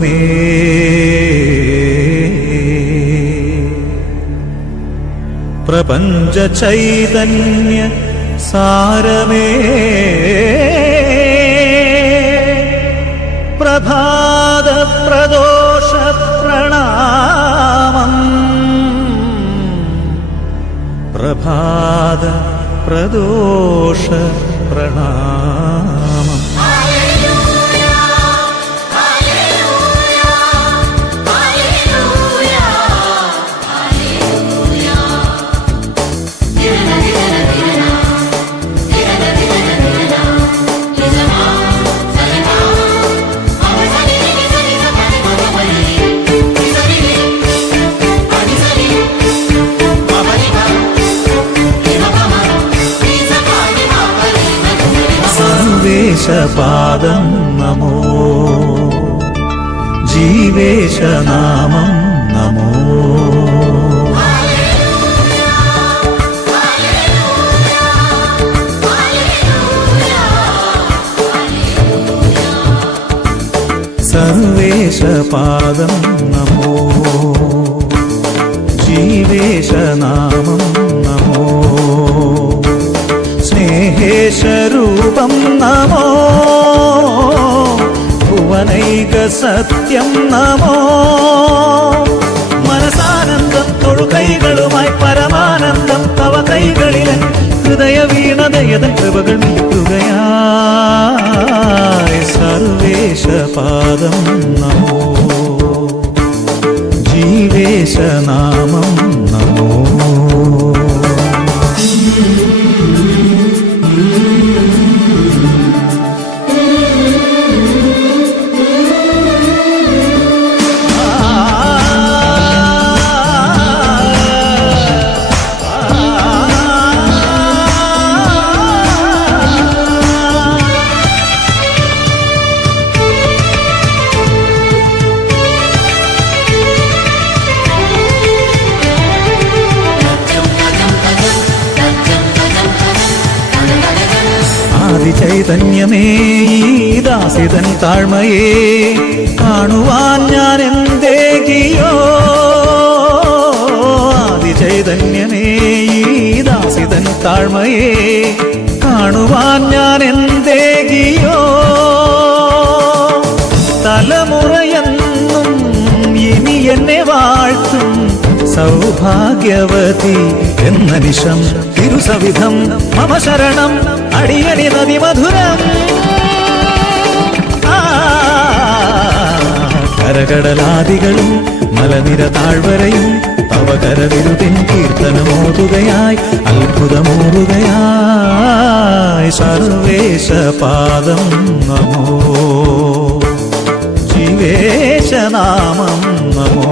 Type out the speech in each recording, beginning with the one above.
May പ്രപഞ്ച ചൈതന്യ സാരമേ പ്രഭാത പ്രദോഷ പ്രണാമം പ്രഭാത പ്രദോഷ പ്രണാമം. സർവേശപാദം നമോ ജീവേശനാമം നമോ സർവേശപാദം നമോ ജീവേശനാമം നമോ സ്നേഹേശരൂപം നമോ ഭുവനൈക സത്യം നമോ മനസാനന്ദം തൊഴുകൈകളുമായി പരമാനന്ദം തവ കൈകളിലൻ ഹൃദയ വീണതയതൻ കൃപകൾ നീക്കുകയായി സർവേശപാദം നമോ ജീവേശനാമം നമോ. ചൈതന്യമേ ഈ ദാസിതൻ താഴ്മയെ കാണുവാൻ ഞാൻ എന്തേകിയോ ആദിചൈതന്യമേ ഈ ദാസിതൻ താഴ്മയെ കാണുവാൻ ഞാൻ എന്തേകിയോ തലമുറയെന്നും ഇനി എന്നെ വാഴ്ത്തും സൗഭാഗ്യവതി എന്ന നിശം തിരുസവിധം മമ ശരണം അടിയണി നദി മധുരം കരകടലാദികളും മലനിര താഴ്വരയും തവ കരവിരുതിൻ കീർത്തനമോതുകയായി അത്ഭുതമോതുകയായി സർവേശപാദം നമോ ജീവേശനാമം നമോ.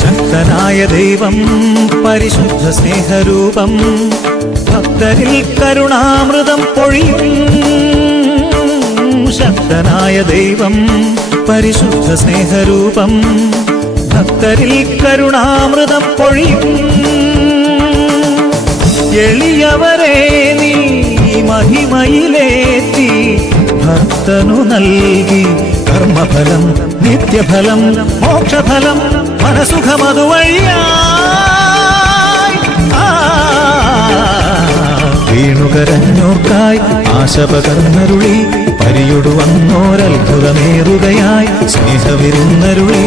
ശക്തനായ ദൈവം പരിശുദ്ധ സ്നേഹരൂപം ഭക്തരിൽ കരുണാമൃതം പൊഴിയും ശക്തനായ ദൈവം പരിശുദ്ധ സ്നേഹരൂപം ഭക്തരിൽ കരുണാമൃതം പൊഴിയും എളിയവരെ നീ മഹിമയിലേറ്റി ഭക്തനു നൽകി കർമ്മഫലം നിത്യഫലം മോക്ഷഫലം മനസുഖമതുവഴിയായി വീണുകരഞ്ഞോർക്കായി ആശ പകർന്നരുളി പരിയൊടു വന്നോരത്ഭുതമേറുകയായി സ്നേഹവിരുന്നരുളി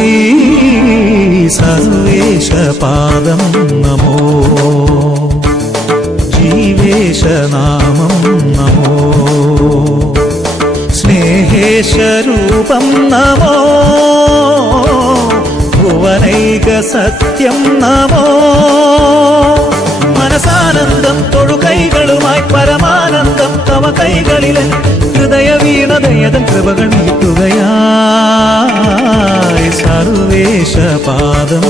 സർവേശപാദം നമോ ജീവേശനാമം നമോ സ്നേഹേശരൂപം നമോ ഭുവനൈക സത്യം നമോ മനസാനന്ദം തൊഴുകൈകളുമായി പരമാനന്ദം തവ കൈകളിലൻ കാരുണ്യതൻ കൃപകൾ നീട്ടുകയായി സർവേശപാദം